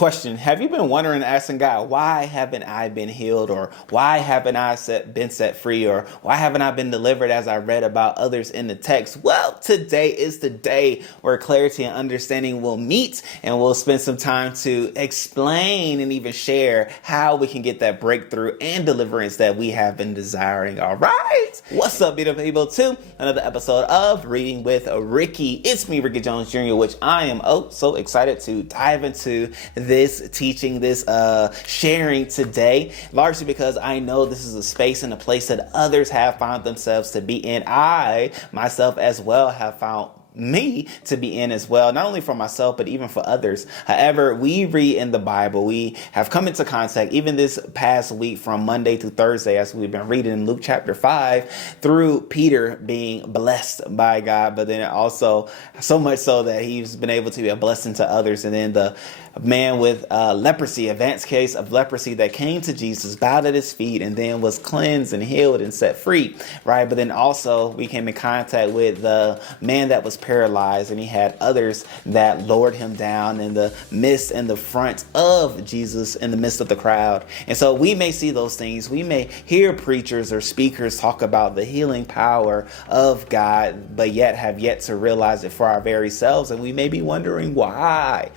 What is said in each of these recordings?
Question: have you been wondering, asking God, why haven't I been healed, or why haven't I been set free, or why haven't I been delivered as I read about others in the text? Well, today is the day where clarity and understanding will meet, and we'll spend some time to explain and even share how we can get that breakthrough and deliverance that we have been desiring. All right. What's up, beautiful people, to another episode of Reading with Ricky. It's me, Ricky Jones Jr., which I am so excited to dive into this teaching, this sharing today, largely because I know this is a space and a place that others have found themselves to be in. I myself as well have found me to be in as well, not only for myself, but even for others. However, we read in the Bible, we have come into contact even this past week from Monday to Thursday, as we've been reading in Luke chapter 5, through Peter being blessed by God, but then also so much so that he's been able to be a blessing to others. And then the man with leprosy, advanced case of leprosy, that came to Jesus, bowed at his feet, and then was cleansed and healed and set free, right? But then also we came in contact with the man that was paralyzed, and he had others that lowered him down in the midst and the front of Jesus, in the midst of the crowd. And so we may see those things. We may hear preachers or speakers talk about the healing power of God, but yet have yet to realize it for our very selves. And we may be wondering why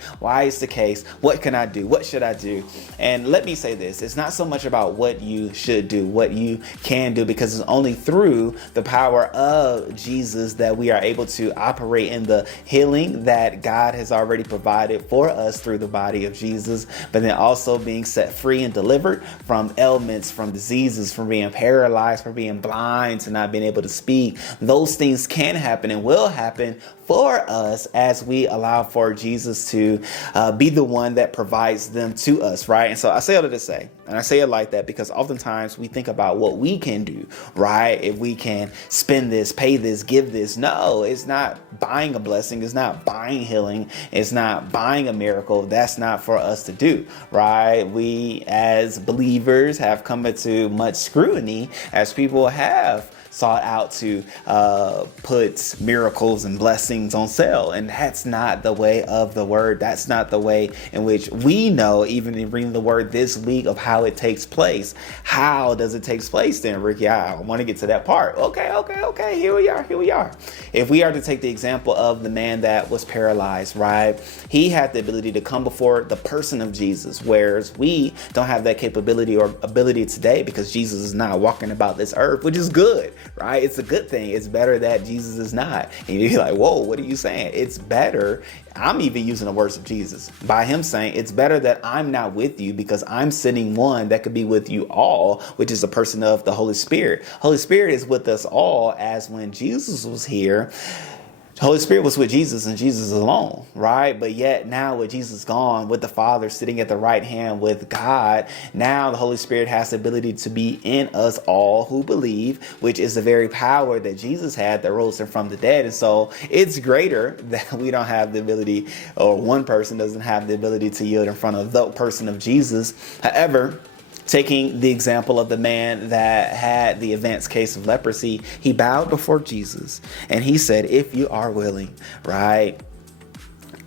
is the case? What can I do? What should I do? And let me say this: it's not so much about what you should do, what you can do, because it's only through the power of Jesus that we are able to operate in the healing that God has already provided for us through the body of Jesus, but then also being set free and delivered from ailments, from diseases, from being paralyzed, from being blind, to not being able to speak. Those things can happen and will happen for us as we allow for Jesus to be the one that provides them to us, right? And so I say all of this to say, and I say it like that because oftentimes we think about what we can do, right? If we can spend this, pay this, give this. No, it's not buying a blessing. It's not buying healing. It's not buying a miracle. That's not for us to do, right? We as believers have come into much scrutiny as people have sought out to put miracles and blessings on sale. And that's not the way of the word. That's not the way in which we know, even in reading the word this week, of how it takes place. How does it take place then, Ricky? I want to get to that part. Okay. Here we are. If we are to take the example of the man that was paralyzed, right? He had the ability to come before the person of Jesus, whereas we don't have that capability or ability today because Jesus is not walking about this earth, which is good. Right? It's a good thing. It's better that Jesus is not. And you're like, whoa, what are you saying? It's better. I'm even using the words of Jesus by him saying it's better that I'm not with you because I'm sending one that could be with you all, which is the person of the Holy Spirit. Holy Spirit is with us all, as when Jesus was here, the Holy Spirit was with Jesus and Jesus alone, right? But yet now with Jesus gone, with the Father sitting at the right hand with God, now the Holy Spirit has the ability to be in us all who believe, which is the very power that Jesus had that rose him from the dead. And so it's greater that we don't have the ability, or one person doesn't have the ability to yield in front of the person of Jesus. However, taking the example of the man that had the advanced case of leprosy, he bowed before Jesus and he said, if you are willing, right,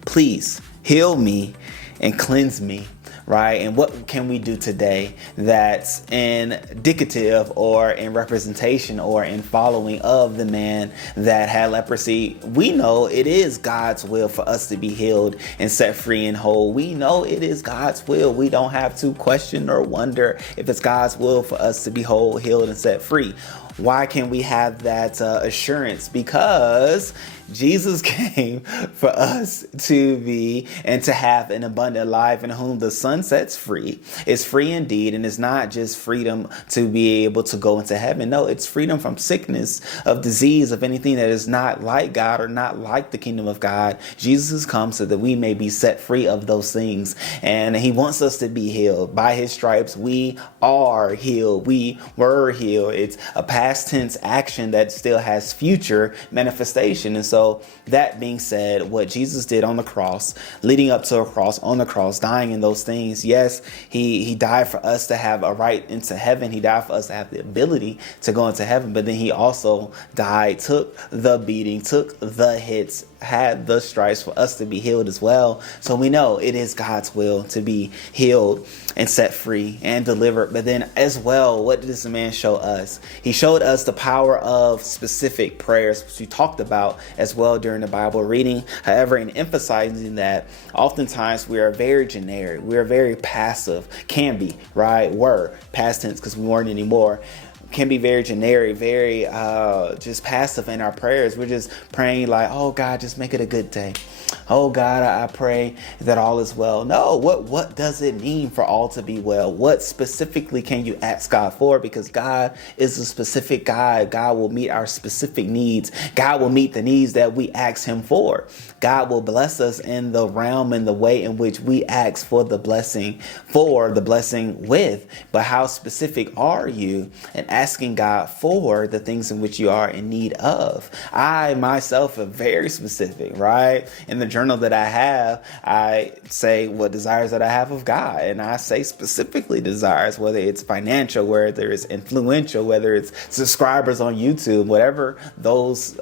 please heal me and cleanse me. Right? And what can we do today that's indicative or in representation or in following of the man that had leprosy? We know it is God's will for us to be healed and set free and whole. We know it is God's will. We don't have to question or wonder if it's God's will for us to be whole, healed, and set free. Why can we have that assurance? Because Jesus came for us to be and to have an abundant life, in whom the Son sets free is free indeed. And it's not just freedom to be able to go into heaven. No, it's freedom from sickness, of disease, of anything that is not like God or not like the kingdom of God. Jesus has come so that we may be set free of those things. And he wants us to be healed. By his stripes, we are healed. We were healed. It's a past tense action that still has future manifestation. And so that being said, what Jesus did on the cross, leading up to a cross, on the cross, dying in those things, yes, he died for us to have a right into heaven. He died for us to have the ability to go into heaven. But then he also died, took the beating, took the hits, had the stripes for us to be healed as well. So we know it is God's will to be healed and set free and delivered. But then as well, what did this man show us? He showed us the power of specific prayers, which we talked about as well during the Bible reading. However, in emphasizing that oftentimes we are very generic, we are very passive, can be, right? Were past tense because we weren't anymore. Can be very generic, very just passive in our prayers. We're just praying like, oh God, just make it a good day. Oh God, I pray that all is well. No, what does it mean for all to be well? What specifically can you ask God for? Because God is a specific God. God will meet our specific needs. God will meet the needs that we ask him for. God will bless us in the realm and the way in which we ask for the blessing with. But how specific are you in asking God for the things in which you are in need of? I myself am very specific, right? In the journal that I have, I say what desires that I have of God. And I say specifically desires, whether it's financial, whether it's influential, whether it's subscribers on YouTube, whatever those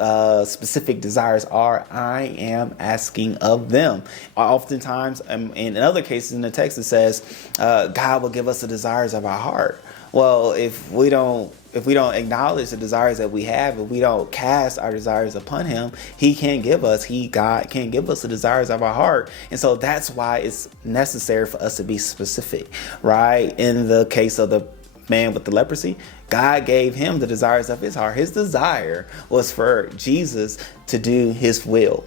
specific desires are, I am asking of them. Oftentimes, in other cases in the text, it says, God will give us the desires of our heart. Well, if we don't acknowledge the desires that we have, if we don't cast our desires upon him, God can't give us the desires of our heart. And so that's why it's necessary for us to be specific, right? In the case of the man with the leprosy, God gave him the desires of his heart. His desire was for Jesus to do his will.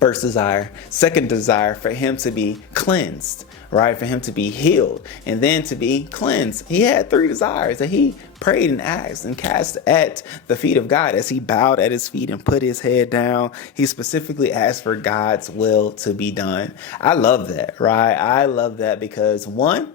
First desire. Second desire, for him to be cleansed, right? For him to be healed and then to be cleansed. He had three desires that he prayed and asked and cast at the feet of God. As he bowed at his feet and put his head down, he specifically asked for God's will to be done. I love that, right? I love that because one,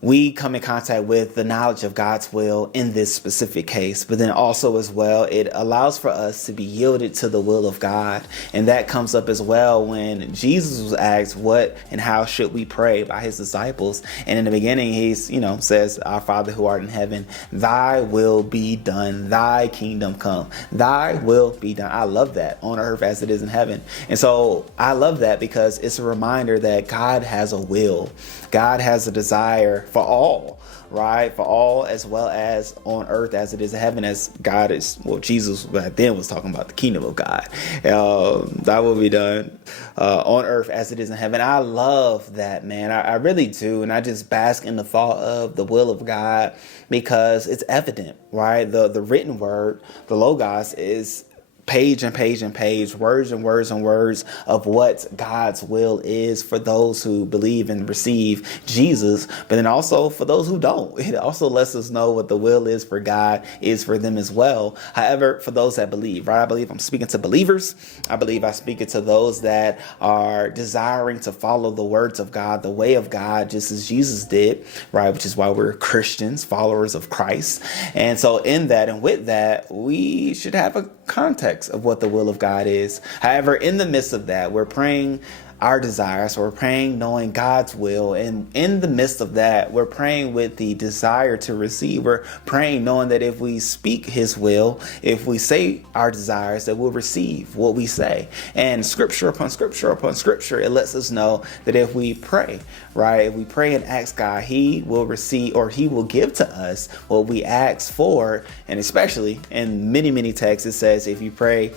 we come in contact with the knowledge of God's will in this specific case, but then also as well, it allows for us to be yielded to the will of God. And that comes up as well when Jesus was asked what and how should we pray by his disciples. And in the beginning, he's, says, our Father who art in heaven, thy will be done, thy kingdom come, thy will be done. I love that, on earth as it is in heaven. And so I love that because it's a reminder that God has a will. God has a desire for all, right? For all, as well as on earth as it is in heaven, as God is, Jesus back then was talking about the kingdom of God. That will be done on earth as it is in heaven. I love that, man. I really do. And I just bask in the thought of the will of God because it's evident, right? The written word, the Logos, is page and page and page, words and words and words of what God's will is for those who believe and receive Jesus, but then also for those who don't. It also lets us know what the will is for God is for them as well. However, for those that believe, right? I believe I'm speaking to believers. I believe I speak it to those that are desiring to follow the words of God, the way of God, just as Jesus did, right? Which is why we're Christians, followers of Christ. And so in that and with that, we should have a context of what the will of God is. However, in the midst of that, we're praying our desires. We're praying knowing God's will. And in the midst of that, we're praying with the desire to receive. We're praying knowing that if we speak his will, if we say our desires, that we'll receive what we say. And scripture upon scripture upon scripture, it lets us know that if we pray, right? If we pray and ask God, he will receive, or he will give to us what we ask for. And especially in many, many texts, it says, if you pray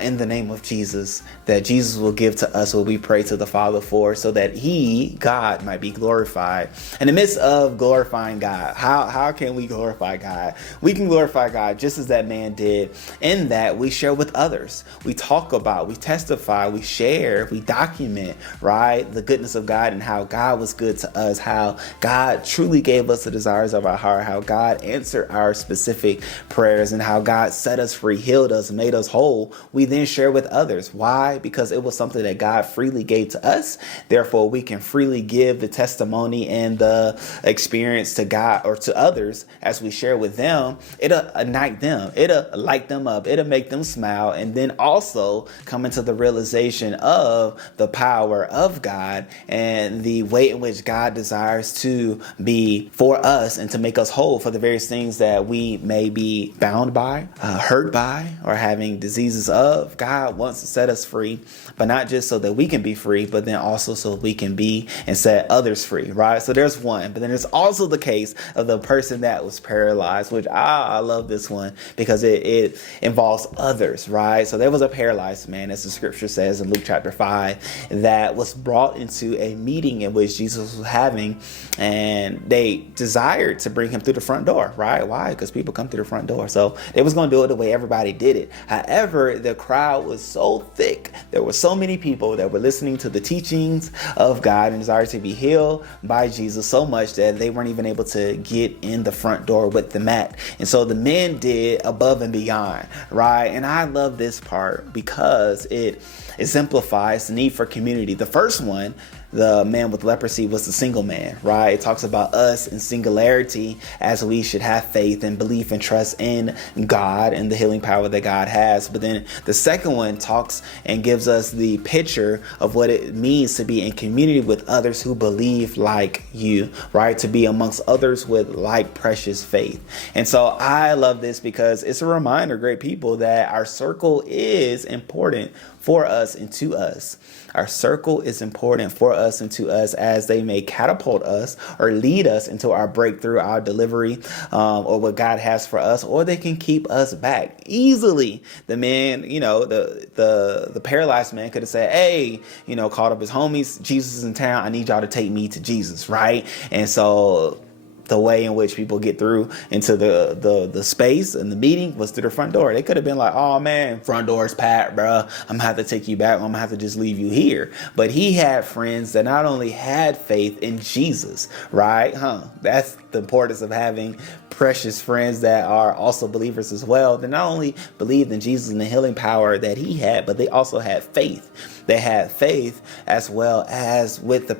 in the name of Jesus, that Jesus will give to us what we pray to the Father for, so that he, God, might be glorified. In the midst of glorifying God, how can we glorify God? We can glorify God just as that man did, in that we share with others. We talk about, we testify, we share, we document, right, the goodness of God and how God was good to us, how God truly gave us the desires of our heart, how God answered our specific prayers, and how God set us free, healed us, made us whole. We then share with others. Why? Because it was something that God freely gave gave to us. Therefore, we can freely give the testimony and the experience to God or to others as we share with them. It'll ignite them. It'll light them up. It'll make them smile. And then also come into the realization of the power of God and the way in which God desires to be for us and to make us whole for the various things that we may be bound by, hurt by, or having diseases of. God wants to set us free, but not just so that we can be free, but then also so we can be and set others free, right? So there's one, but then there's also the case of the person that was paralyzed, which I love this one because it involves others, right? So there was a paralyzed man, as the scripture says in Luke chapter 5, that was brought into a meeting in which Jesus was having, and they desired to bring him through the front door, right? Why? Because people come through the front door. So they was going to do it the way everybody did it. However, the crowd was so thick. There were so many people that were listening to the teachings of God and desired to be healed by Jesus so much that they weren't even able to get in the front door with the mat. And so the men did above and beyond, right? And I love this part because it exemplifies the need for community. The first one, the man with leprosy, was the single man, right? It talks about us in singularity as we should have faith and belief and trust in God and the healing power that God has. But then the second one talks and gives us the picture of what it means to be in community with others who believe like you, right? To be amongst others with like precious faith. And so I love this because it's a reminder, great people, that our circle is important for us and to us. Our circle is important for us and to us as they may catapult us or lead us into our breakthrough, our delivery, or what God has for us, or they can keep us back easily. The man, the paralyzed man could have said, hey, called up his homies, Jesus is in town. I need y'all to take me to Jesus, right? And so the way in which people get through into the space and the meeting was through the front door. They could have been like, oh man, front door is packed, bro. I'm gonna have to take you back. I'm gonna have to just leave you here. But he had friends that not only had faith in Jesus, right? That's the importance of having precious friends that are also believers as well. They not only believed in Jesus and the healing power that he had, but they also had faith. They had faith as well as with the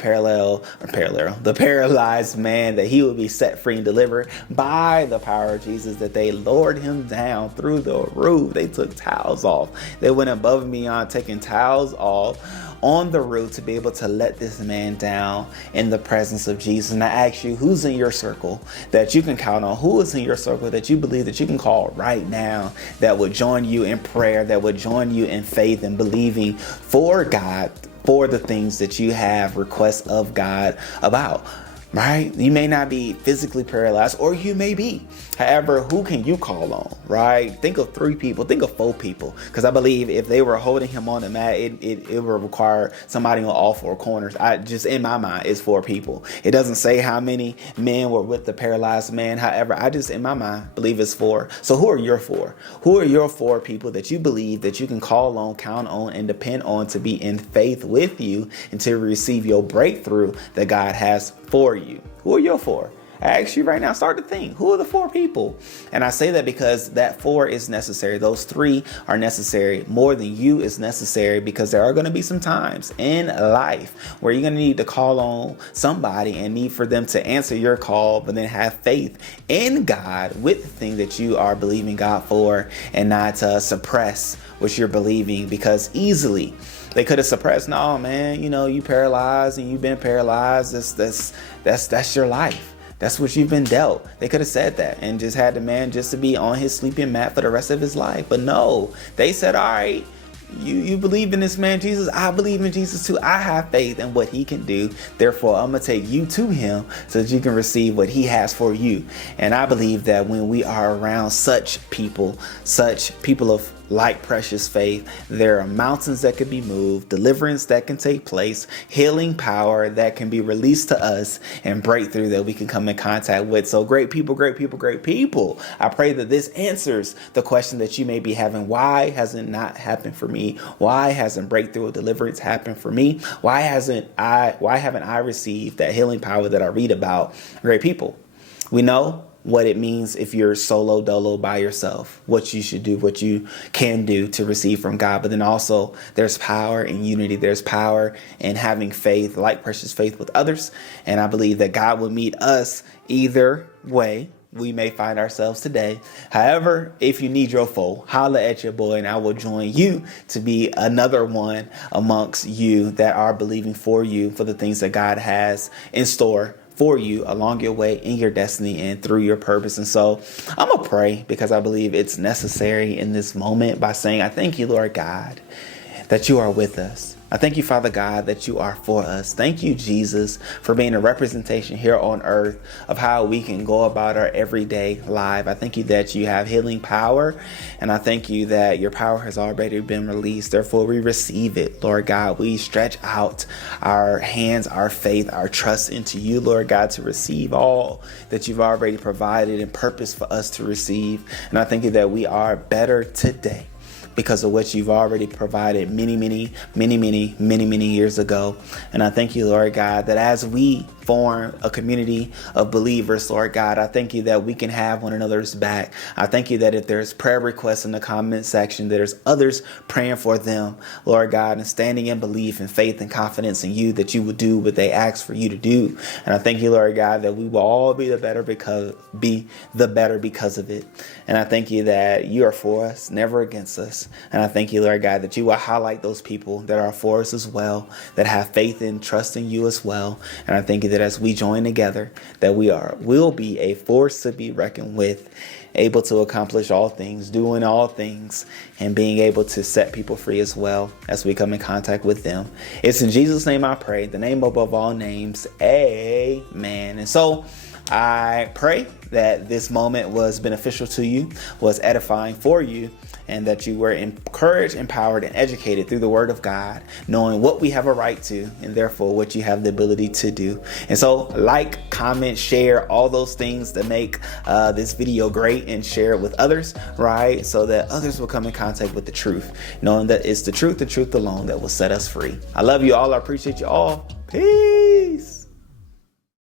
paralyzed man, that he would be set free and delivered by the power of Jesus, that they lowered him down through the roof. They took towels off. They went above and beyond taking towels off on the roof to be able to let this man down in the presence of Jesus. And I ask you, who's in your circle that you can count on? Who is in your circle that you believe that you can call right now that would join you in prayer, that would join you in faith and believing for God, for the things that you have requests of God about? Right? You may not be physically paralyzed, or you may be. However, who can you call on? Right? Think of 3 people. Think of 4 people. Because I believe if they were holding him on the mat, it would require somebody on all 4 corners. Just in my mind, it's 4 people. It doesn't say how many men were with the paralyzed man. However, I just in my mind believe it's 4. So who are your 4? Who are your 4 people that you believe that you can call on, count on, and depend on to be in faith with you and to receive your breakthrough that God has for you? Who are your 4? I ask you right now, start to think, who are the 4 people? And I say that because that 4 is necessary. Those 3 are necessary. More than you is necessary, because there are going to be some times in life where you're going to need to call on somebody and need for them to answer your call, but then have faith in God with the thing that you are believing God for, and not suppress what you're believing, because easily they could have suppressed, no, man, you paralyzed and you've been paralyzed. That's your life. That's what you've been dealt. They could have said that and just had the man just to be on his sleeping mat for the rest of his life. But no, they said, all right, you believe in this man, Jesus. I believe in Jesus too. I have faith in what he can do. Therefore, I'm going to take you to him so that you can receive what he has for you. And I believe that when we are around such people of like precious faith, there are mountains that can be moved, deliverance that can take place, healing power that can be released to us, and breakthrough that we can come in contact with. So great people. I pray that this answers the question that you may be having. Why hasn't not happened for me? Why hasn't breakthrough or deliverance happened for me? Why haven't I received that healing power that I read about? Great people. We know what it means if you're solo dolo by yourself, what you should do, what you can do to receive from God. But then also there's power in unity. There's power in having faith, like precious faith with others. And I believe that God will meet us either way we may find ourselves today. However, if you need your foe, holla at your boy and I will join you to be another one amongst you that are believing for you for the things that God has in store for you along your way in your destiny and through your purpose. And so I'm going to pray because I believe it's necessary in this moment by saying, I thank you, Lord God, that you are with us. I thank you, Father God, that you are for us. Thank you, Jesus, for being a representation here on earth of how we can go about our everyday life. I thank you that you have healing power, and I thank you that your power has already been released. Therefore, we receive it, Lord God. We stretch out our hands, our faith, our trust into you, Lord God, to receive all that you've already provided and purpose for us to receive. And I thank you that we are better today because of what you've already provided many years ago. And I thank you, Lord God, that as we form a community of believers, Lord God, I thank you that we can have one another's back. I thank you that if there's prayer requests in the comment section, there's others praying for them, Lord God, and standing in belief and faith and confidence in you that you will do what they ask for you to do. And I thank you, Lord God, that we will all be the better because of it. And I thank you that you are for us, never against us. And I thank you, Lord God, that you will highlight those people that are for us as well, that have faith and trust in you as well. And I thank you that as we join together, that will be a force to be reckoned with, able to accomplish all things, doing all things, and being able to set people free as well as we come in contact with them. It's in Jesus' name I pray, the name above all names. Amen. And so I pray that this moment was beneficial to you, was edifying for you, and that you were encouraged, empowered, and educated through the word of God, knowing what we have a right to, and therefore what you have the ability to do. And so like, comment, share, all those things that make this video great, and share it with others, right? So that others will come in contact with the truth, knowing that it's the truth alone that will set us free. I love you all. I appreciate you all. Peace.